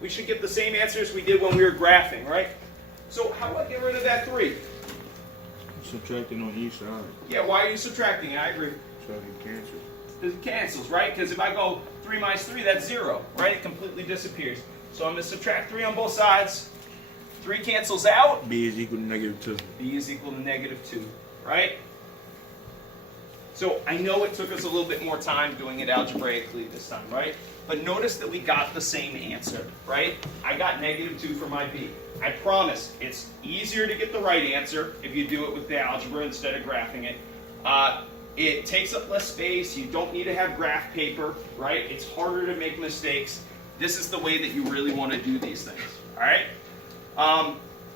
we should get the same answers we did when we were graphing, right? So how do I get rid of that 3? Subtracting on each side. Yeah, why are you subtracting? I agree. So it cancels. Because it cancels, right? Because if I go 3 minus 3, that's 0, right? It completely disappears. So I'm going to subtract 3 on both sides. 3 cancels out. B is equal to -2. B is equal to -2, right? So I know it took us a little bit more time doing it algebraically this time, right? But notice that we got the same answer, right? I got -2 for my B. I promise it's easier to get the right answer if you do it with the algebra instead of graphing it. It takes up less space. You don't need to have graph paper, right? It's harder to make mistakes. This is the way that you really want to do these things, all right?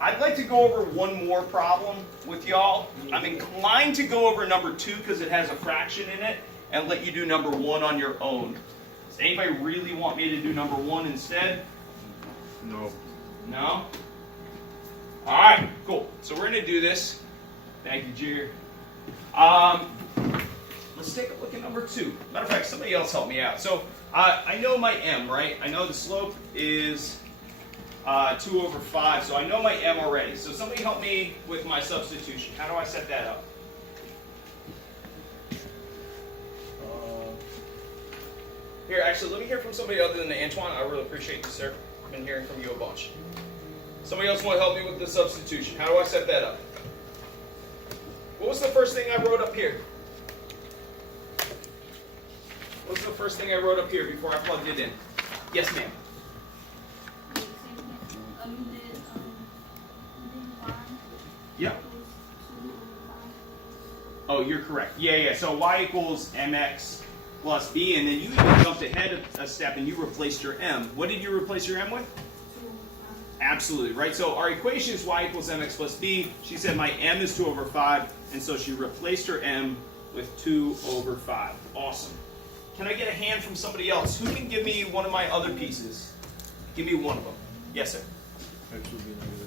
I'd like to go over one more problem with y'all. I'm inclined to go over number 2 because it has a fraction in it and let you do number 1 on your own. Does anybody really want me to do number 1 instead? No. No? All right, cool. So we're going to do this. Thank you, Jared. Let's take a look at number 2. Matter of fact, somebody else help me out. So I know my m, right? I know the slope is 2 over 5, so I know my m already. So somebody help me with my substitution. How do I set that up? Here, actually, let me hear from somebody other than Antoine. I really appreciate you, sir. I've been hearing from you a bunch. Somebody else want to help me with the substitution. How do I set that up? What was the first thing I wrote up here? What's the first thing I wrote up here before I plugged it in? Yes, ma'am. Yeah. Oh, you're correct. Yeah. So y equals mx plus b, and then you even jumped ahead a step and you replaced your m. What did you replace your m with? Absolutely, right? So our equation is y equals mx plus b. She said my m is 2 over 5, and so she replaced her m with 2 over 5. Awesome. Can I get a hand from somebody else? Who can give me one of my other pieces? Give me one of them. Yes, sir. X will be -5.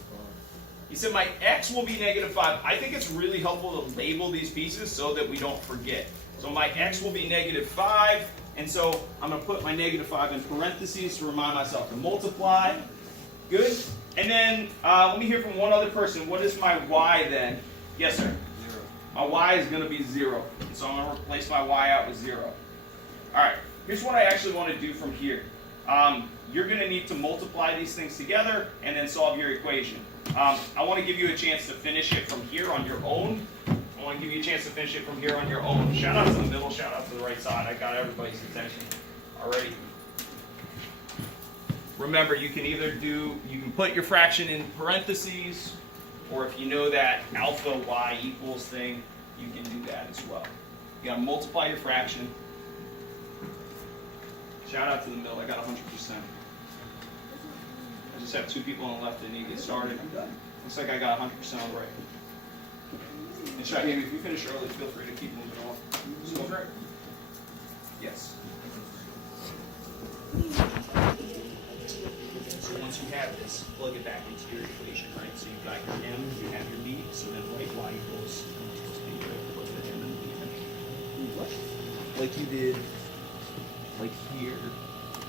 He said my x will be -5. I think it's really helpful to label these pieces so that we don't forget. So my x will be -5, and so I'm going to put my -5 in parentheses to remind myself to multiply. Good. And then let me hear from one other person. What is my y then? Yes, sir. 0. My y is going to be 0. And so I'm going to replace my y out with 0. All right. Here's what I actually want to do from here. You're going to need to multiply these things together and then solve your equation. I want to give you a chance to finish it from here on your own. I want to give you a chance to finish it from here on your own. Shout out to the middle. Shout out to the right side. I got everybody's attention already. Remember, you can put your fraction in parentheses, or if you know that alpha y equals thing, you can do that as well. You got to multiply your fraction. Shout out to the middle. I got 100%. I just have 2 people on the left that need to get started. I'm done. Looks like I got 100% on the right. And Shai, if you finish early, feel free to keep moving on. Smoke right? Yes. So once you have this, plug it back into your equation, right? So you've got your m, you have your b, so then write y equals b, plug the m and b in. What? Like you did, like here.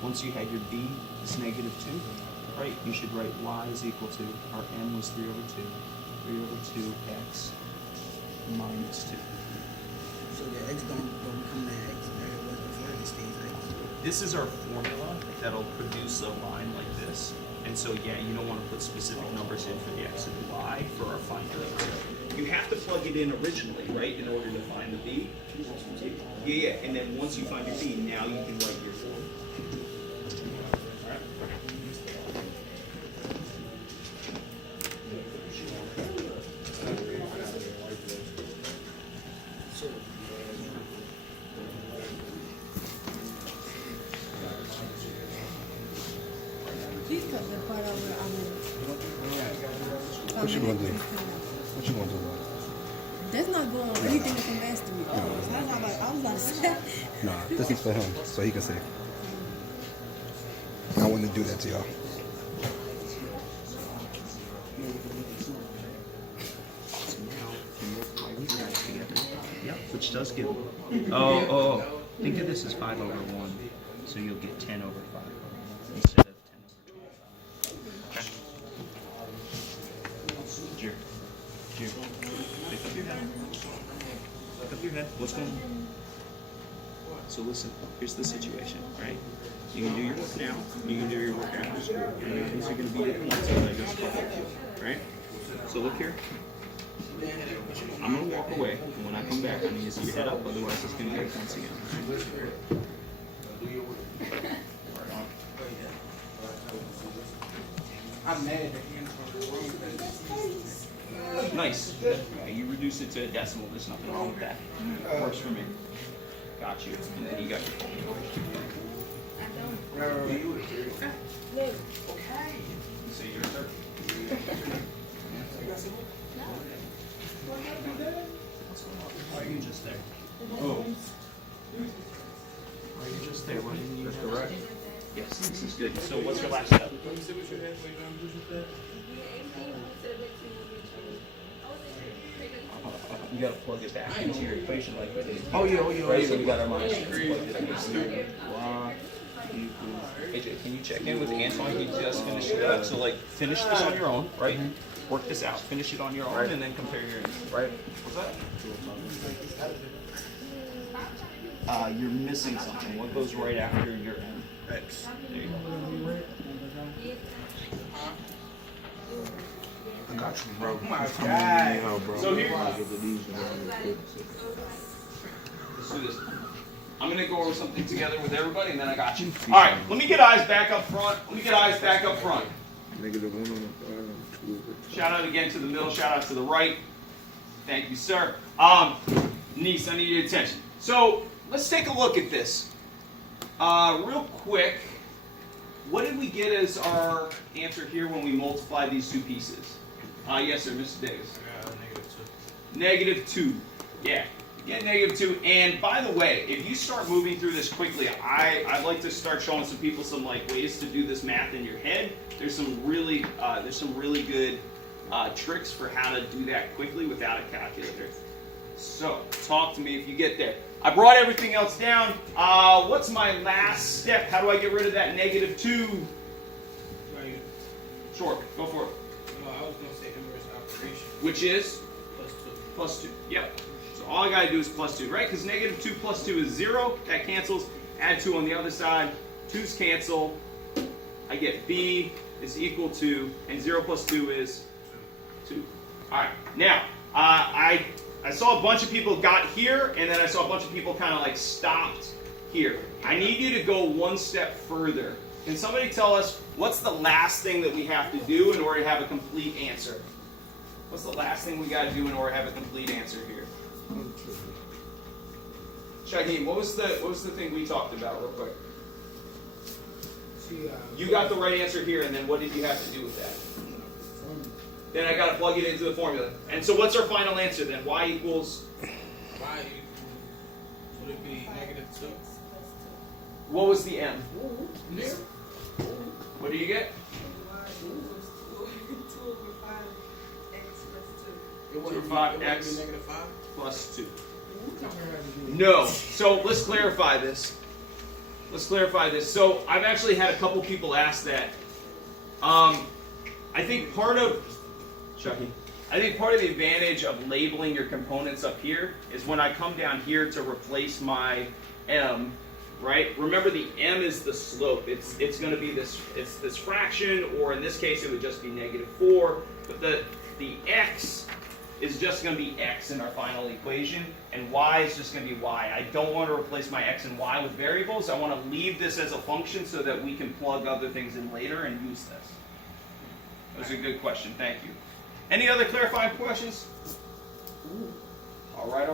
Once you had your b, it's -2, right? You should write y is equal to, our m was 3 over 2, 3 over 2x minus 2. So the x don't become the x that it was before, it stays x. This is our formula that'll produce a line like this. And so, yeah, you don't want to put specific numbers in for the x and y for our final answer. You have to plug it in originally, right, in order to find the b. Yeah. And then once you find your b, now you can write your formula. All right. So Please cut the part over. What you gonna do? What you gonna do about it? That's not going on anything with the mastery. Oh, so that's not like I was about to say. Nah, this is for him, so he can say. I wouldn't do that to y'all. Yep, which does give. Oh. Think of this as 5 over 1. So you'll get 10 over 5 instead of 10 over 20. head? What's going on? So listen, here's the situation, right? You can do your work now, you can do your work after school. And these are going to be your points that I just spoke to, right? So look here. I'm going to walk away, and when I come back, I need to see your head up, otherwise it's going to be your points again, right? I'm mad at him for the wrong. Nice. Good. You reduce it to a decimal. There's nothing wrong with that. Works for me. Got you. And then you got your okay. Say your third. Are you just there? Oh. Are you just there? Why didn't you? That's correct. Yes, this is good. So what's your last step? You gotta plug it back into your equation like we did. Oh yeah. Right, so we got our minus plug it in. Y equals. AJ, can you check in with Antoine? He just finished it up. So like, finish this on your own, right? Work this out. Finish it on your own, and then compare your answers. Right. What's that? You're missing something. What goes right after your M? X. There you go. I got you, bro. Oh my Just come God. on, bro. So here- I'll get the these and I'll get Let's do this. I'm gonna go over something together with everybody, and then I got you. All right. Let me get eyes back up front. Negative 1 on the 2 over. Shout out again to the middle. Shout out to the right. Thank you, sir. Niece, I need your attention. So let's take a look at this. Real quick, what did we get as our answer here when we multiply these two pieces? Yes, sir, Mr. Davis. -2. Yeah, get -2. And by the way, if you start moving through this quickly, I'd like to start showing some people some like ways to do this math in your head. There's some really good tricks for how to do that quickly without a calculator. So talk to me if you get there. I brought everything else down. What's my last step? How do I get rid of that -2? Right. Sure, go for it. No, I was gonna say inverse operation. Which is +2. +2. Yep. So all I gotta do is +2, right? Because -2 + 2 is 0. That cancels. Add 2 on the other side. 2's cancel. I get B is equal to, and 0 + 2 is 2. All right. Now, I saw a bunch of people got here, and then I saw a bunch of people kind of like stopped here. I need you to go one step further. Can somebody tell us what's the last thing that we have to do in order to have a complete answer? What's the last thing we got to do in order to have a complete answer here? Shaheen, what was the thing we talked about real quick? You got the right answer here, and then what did you have to do with that? Then I got to plug it into the formula. And so what's our final answer then? Y equals, Y equals, would it be -2? what was the M? What do you get? 2 over 5x plus 2. No. So let's clarify this. So I've actually had a couple people ask that. I think part of the advantage of labeling your components up here is when I come down here to replace my M, right? Remember the M is the slope. It's going to be this fraction, or in this case it would just be -4. But the X is just going to be X in our final equation, and Y is just going to be Y. I don't want to replace my X and Y with variables. I want to leave this as a function so that we can plug other things in later and use this. That was a good question. Thank you. Any other clarifying questions? All right.